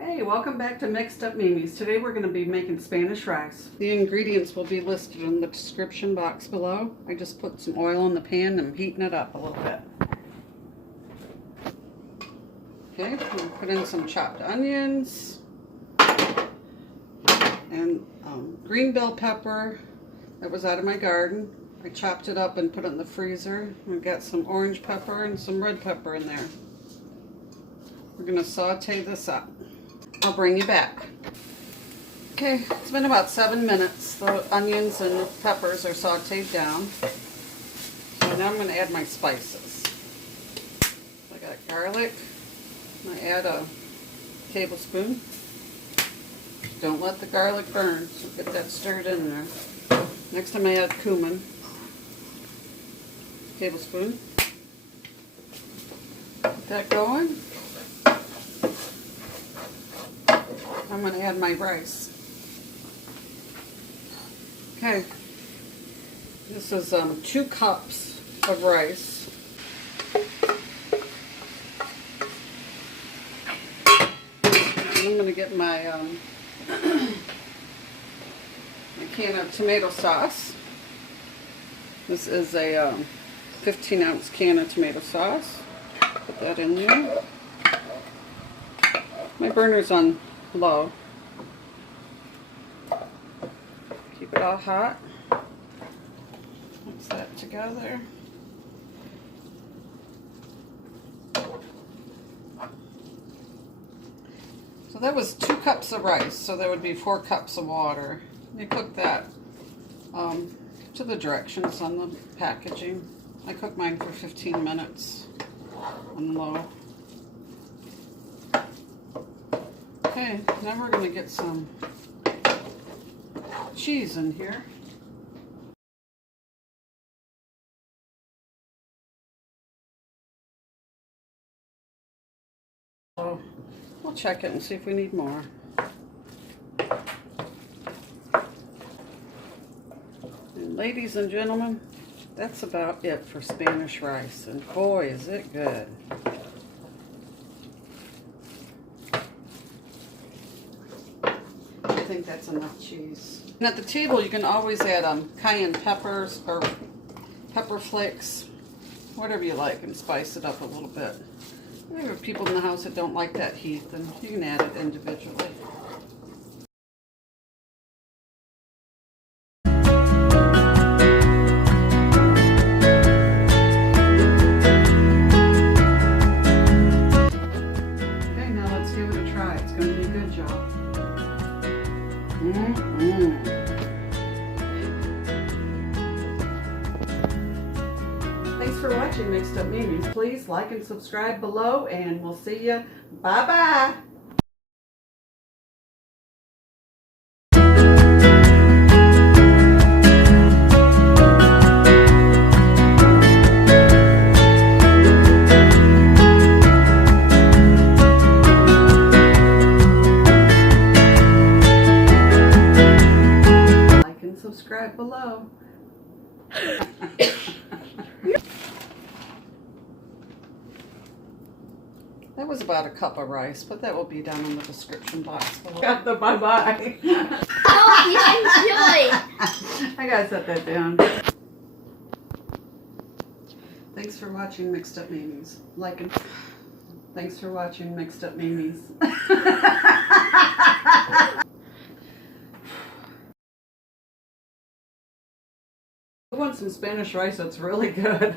Hey, welcome back to Mixed Up Mimi's. Today we're going to be making Spanish rice. The ingredients will be listed in the description box below. I just put some oil in the pan and I'm heating it up a little bit. Okay, I'm going to put in some chopped onions and green bell pepper that was out of my garden. I chopped it up and put it in the freezer. I've got some orange pepper and some red pepper in there. We're going to saute this up. I'll bring you back. Okay, it's been about 7 minutes. The onions and the peppers are sauteed down. So now I'm going to add my spices. I got garlic. I'm going to add a tablespoon. Don't let the garlic burn, so get that stirred in there. Next I'm going to add cumin. Tablespoon. Get that going. I'm going to add my rice. Okay, this is 2 cups of rice. And I'm going to get my, my can of tomato sauce. This is a 15-ounce can of tomato sauce. Put that in there. My burner's on low. Keep it all hot. Mix that together. So that was 2 cups of rice, so that would be 4 cups of water. You cook that to the directions on the packaging. I cook mine for 15 minutes on low. Okay, now we're going to get some cheese in here. So we'll check it and see if we need more. And ladies and gentlemen, that's about it for Spanish rice. And boy, is it good. I think that's enough cheese. And at the table, you can always add cayenne peppers or pepper flakes, whatever you like, and spice it up a little bit. If there are people in the house that don't like that heat, then you can add it individually. Okay, now let's give it a try. It's going to be a good job. Thanks for watching Mixed Up Mimi's. Please like and subscribe below, and we'll see you. Bye-bye. Like and subscribe below. That was about a cup of rice, but that will be down in the description box below. Got the bye-bye. Oh, enjoy. I gotta set that down. Thanks for watching Mixed Up Mimi's. Like and thanks for watching Mixed Up Mimi's. I want some Spanish rice that's really good.